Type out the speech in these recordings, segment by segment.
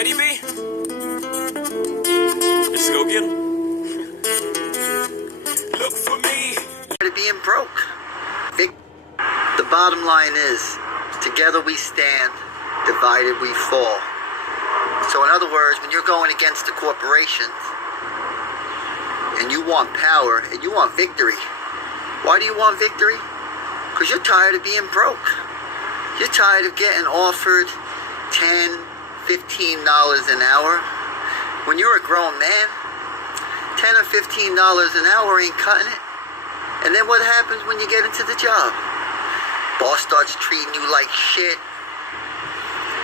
ready, B? Let's go get him. Look for me. Being broke. The bottom line is, together we stand, divided we fall. So in other words, when you're going against the corporations and you want power and you want victory, why do you want victory? Because you're tired of being broke. You're tired of getting offered $10, $15 an hour. When you're a grown man, $10 or $15 an hour ain't cutting it. And then what happens when you get into the job? Boss starts treating you like shit.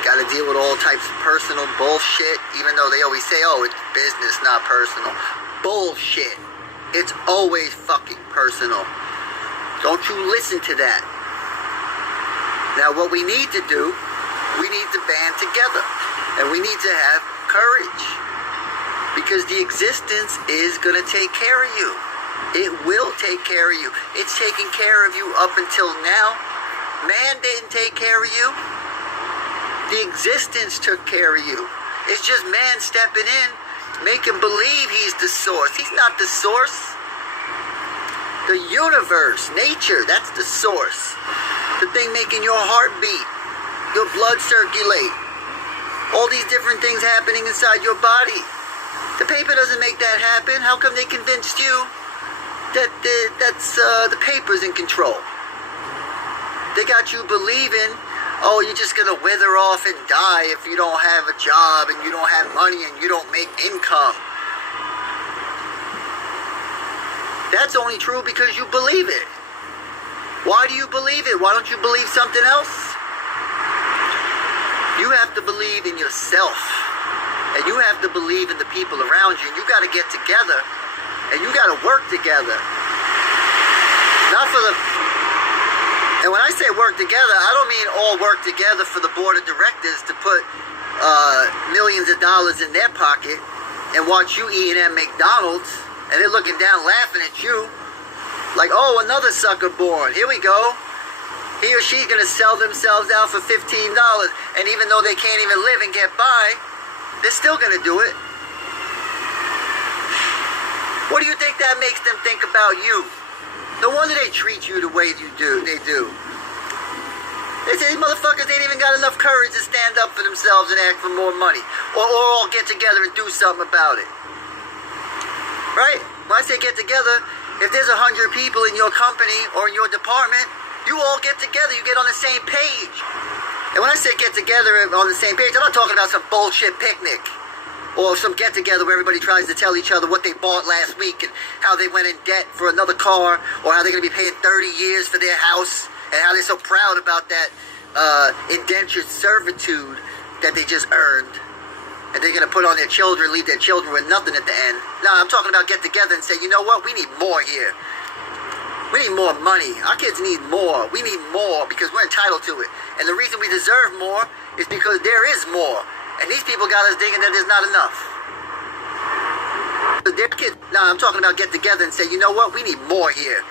Got to deal with all types of personal bullshit, even though they always say, oh, it's business, not personal. Bullshit. It's always fucking personal. Don't you listen to that. Now, what we need to do, we need to band together. And we need to have courage. Because the existence is going to take care of you. It will take care of you. It's taking care of you up until now. Man didn't take care of you. The existence took care of you. It's just man stepping in, making believe he's the source. He's not the source. The universe, nature, that's the source. The thing making your heart beat, your blood circulate. All these different things happening inside your body. The paper doesn't make that happen. How come they convinced you that the paper's in control? They got you believing, oh, you're just going to wither off and die if you don't have a job and you don't have money and you don't make income. That's only true because you believe it. Why do you believe it? Why don't you believe something else? You have to believe in yourself. And you have to believe in the people around you. And you got to get together. And you got to work together. Not for the... And when I say work together, I don't mean all work together for the board of directors to put millions of dollars in their pocket and watch you eating at McDonald's and they're looking down laughing at you like, oh, another sucker born. Here we go. He or she's going to sell themselves out for $15. And even though they can't even live and get by, they're still going to do it. What do you think that makes them think about you? No wonder they treat you the way they do. They say these motherfuckers ain't even got enough courage to stand up for themselves and ask for more money. Or all get together and do something about it. Right? When I say get together, if there's 100 people in your company or in your department, you all get together, you get on the same page. And when I say get together on the same page, I'm not talking about some bullshit picnic. Or some get-together where everybody tries to tell each other what they bought last week and how they went in debt for another car, or how they're going to be paying 30 years for their house, and how they're so proud about that indentured servitude that they just earned. And they're going to put on their children, leave their children with nothing at the end. No, I'm talking about get together and say, you know what, we need more here. We need more money. Our kids need more. We need more because we're entitled to it. And the reason we deserve more is because there is more. And these people got us thinking that there's not enough. Their kids, I'm talking about get together and say, you know what, we need more here.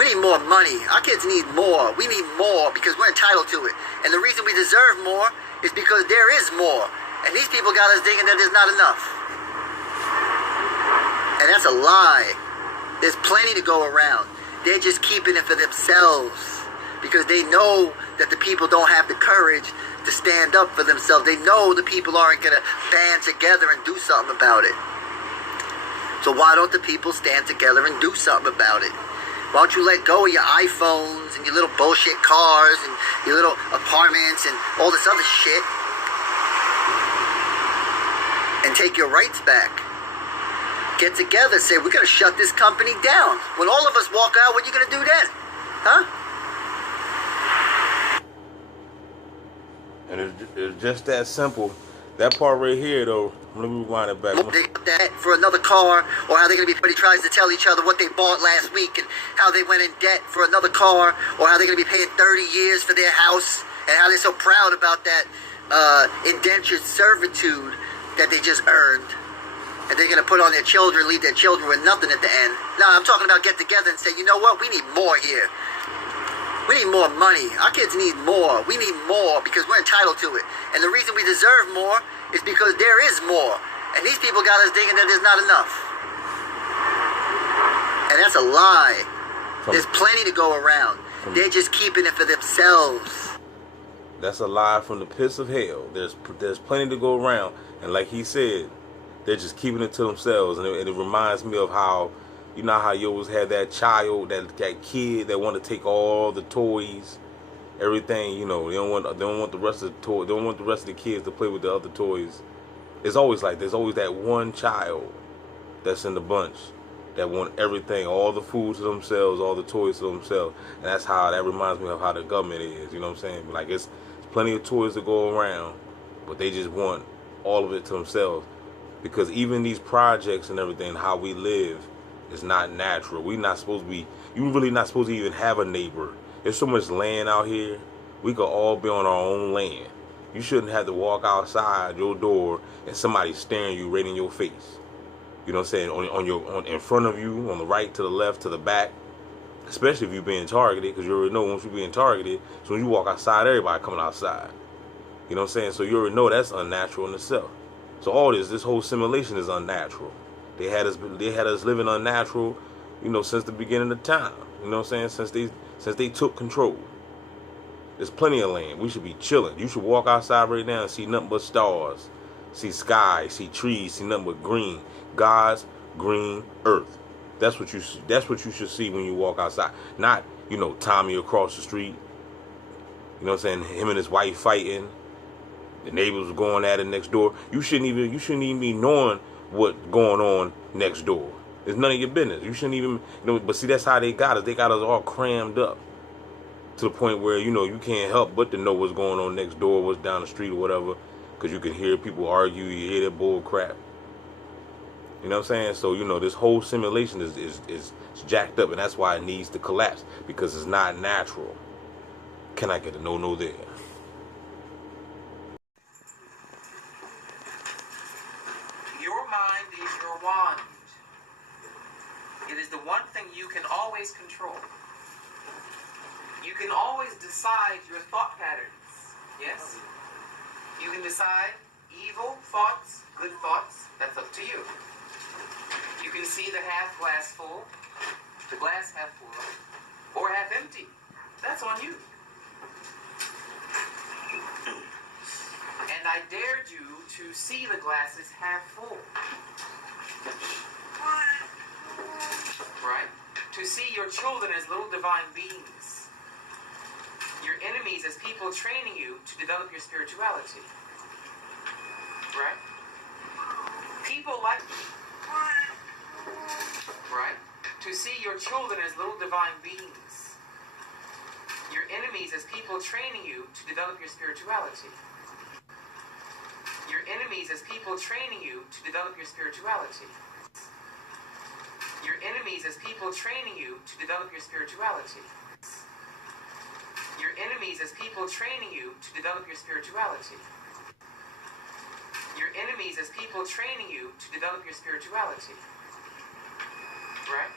We need more money. Our kids need more. We need more because we're entitled to it. And the reason we deserve more is because there is more. And these people got us thinking that there's not enough. And that's a lie. There's plenty to go around. They're just keeping it for themselves because they know that the people don't have the courage to stand up for themselves. They know the people aren't going to band together and do something about it. So why don't the people stand together and do something about it? Why don't you let go of your iPhones and your little bullshit cars and your little apartments and all this other shit and take your rights back? Get together, say, we're going to shut this company down. When all of us walk out, what are you going to do then? Huh? And it's just that simple. That part right here, though, let me rewind it back. They got that for another car, or how they're going to be, everybody tries to tell each other what they bought last week and how they went in debt for another car, or how they're going to be paying 30 years for their house, and how they're so proud about that indentured servitude that they just earned. And they're going to put on their children, leave their children with nothing at the end. No, I'm talking about get together and say, you know what, we need more here. We need more money. Our kids need more. We need more because we're entitled to it. And the reason we deserve more is because there is more. And these people got us thinking that there's not enough. And that's a lie. There's plenty to go around. They're just keeping it for themselves. That's a lie from the pits of hell. There's plenty to go around. And like he said, they're just keeping it to themselves. And it reminds me of how, you know how you always had that child, that kid that want to take all the toys, everything. You know, they don't want the rest of the toy. They don't want the rest of the kids to play with the other toys. It's always like there's always that one child that's in the bunch that want everything, all the food to themselves, all the toys to themselves. And that reminds me of how the government is. You know what I'm saying? Like it's plenty of toys to go around, but they just want all of it to themselves. Because even these projects and everything, how we live, is not natural. You're really not supposed to even have a neighbor. There's so much land out here. We could all be on our own land. You shouldn't have to walk outside your door and somebody staring you right in your face. You know what I'm saying? In front of you, on the right, to the left, to the back. Especially if you're being targeted, because you already know once you're being targeted, so when you walk outside, everybody coming outside. You know what I'm saying? So you already know that's unnatural in itself. So all this whole simulation is unnatural. They had us living unnatural, you know, since the beginning of time. You know what I'm saying? Since they took control. There's plenty of land. We should be chilling. You should walk outside right now and see nothing but stars, see sky, see trees, see nothing but green. God's green earth. That's what you should see when you walk outside. Not, you know, Tommy across the street. You know what I'm saying? Him and his wife fighting. The neighbors were going at it next door. You shouldn't even be knowing what's going on next door. It's none of your business. You shouldn't even, you know. But see, that's how they got us. They got us all crammed up to the point where, you know, you can't help but to know what's going on next door, what's down the street or whatever, because you can hear people argue. You hear that bull crap. You know what I'm saying? So, you know, this whole simulation is jacked up, and that's why it needs to collapse, because it's not natural. Can I get a no there? Your mind is your wand. It is the one thing you can always control. You can always decide your thought patterns. Yes? You can decide evil thoughts, good thoughts. That's up to you. You can see the half glass full, the glass half full, or half empty. That's on you. And I dared you to see the glasses half full. Right? To see your children as little divine beings. Your enemies as people training you to develop your spirituality. Right? People like... Right? To see your children as little divine beings. Your enemies as people training you to develop your spirituality. Your enemies as people training you to develop your spirituality. Your enemies as people training you to develop your spirituality. Your enemies as people training you to develop your spirituality. Your enemies as people training you to develop your spirituality. Right?